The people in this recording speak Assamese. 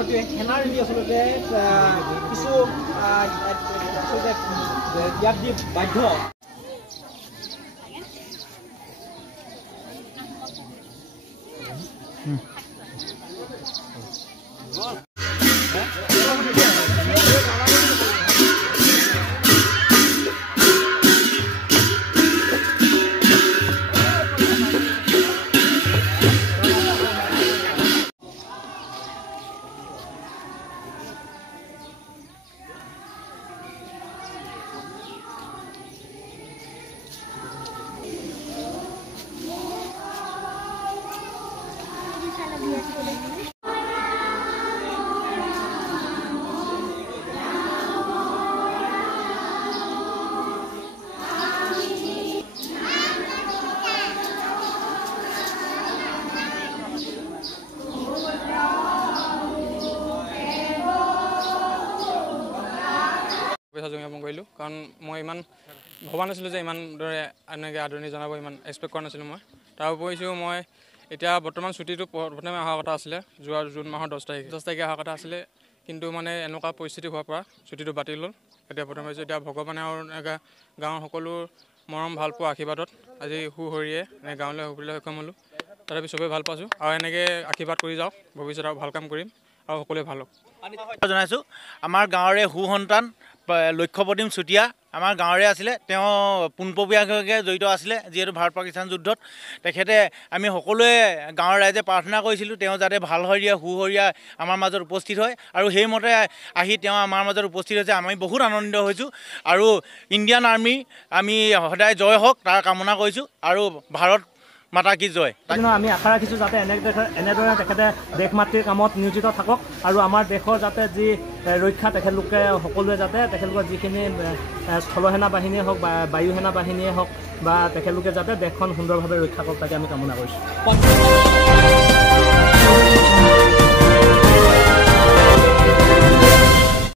ভাৰতীয় সেনাৰ যি আচলতে কিছু আচলতে ইয়াত যি বাধ্য জ্ঞাপন কৰিলোঁ কাৰণ মই ইমান ভবা নাছিলোঁ যে ইমান দৰে এনেকৈ আদৰণি জনাব ইমান এক্সপেক্ট কৰা নাছিলোঁ মই তাৰ উপৰিও মই এতিয়া বৰ্তমান ছুটীটো প্ৰথমে অহা কথা আছিলে যোৱা জুন মাহৰ 10 তাৰিখে অহা কথা আছিলে কিন্তু মানে এনেকুৱা পৰিস্থিতি হোৱাৰ পৰা ছুটীটো বাতিল হ'ল এতিয়া প্ৰথমে এতিয়া ভগৱানে আৰু এনেকৈ গাঁৱৰ সকলো মৰম ভাল পোৱা আশীৰ্বাদত আজি সুহৰিয়ে গাঁৱলৈ হ'বলৈ সক্ষম হ'লোঁ তথাপি চবেই ভাল পাইছোঁ আৰু এনেকৈ আশীৰ্বাদ কৰি যাওক ভৱিষ্যতে আৰু ভাল কাম কৰিম আৰু সকলোৱে ভাল হওক জনাইছোঁ আমাৰ গাঁৱৰে সুসন্তান লক্ষ্যপ্ৰতিম চুতীয়া আমাৰ গাঁৱৰে আছিলে তেওঁ পোনপটীয়াকৈ জড়িত আছিলে যিহেতু ভাৰত পাকিস্তান যুদ্ধত তেখেতে আমি সকলোৱে গাঁৱৰ ৰাইজে প্ৰাৰ্থনা কৰিছিলোঁ তেওঁ যাতে ভাল শৰীৰে সুশৰীৰে আমাৰ মাজত উপস্থিত হয় আৰু সেইমতে আহি তেওঁ আমাৰ মাজত উপস্থিত হৈছে আমি বহুত আনন্দিত হৈছোঁ আৰু ইণ্ডিয়ান আৰ্মি আমি সদায় জয় হওক তাৰ কামনা কৰিছোঁ আৰু ভাৰত মাতা কি জয় আমি আশা ৰাখিছোঁ যাতে এনেদৰে তেখেতে দেশ মাতৃৰ কামত নিয়োজিত থাকক আৰু আমাৰ দেশৰ যাতে যি ৰক্ষা তেখেতলোকে সকলোৱে যাতে তেখেতলোকৰ যিখিনি স্থলসেনা বাহিনীয়ে হওক বা বায়ু সেনা বাহিনীয়ে হওক বা তেখেতলোকে যাতে দেশখন সুন্দৰভাৱে ৰক্ষা কৰক তাকে আমি কামনা কৰিছোঁ।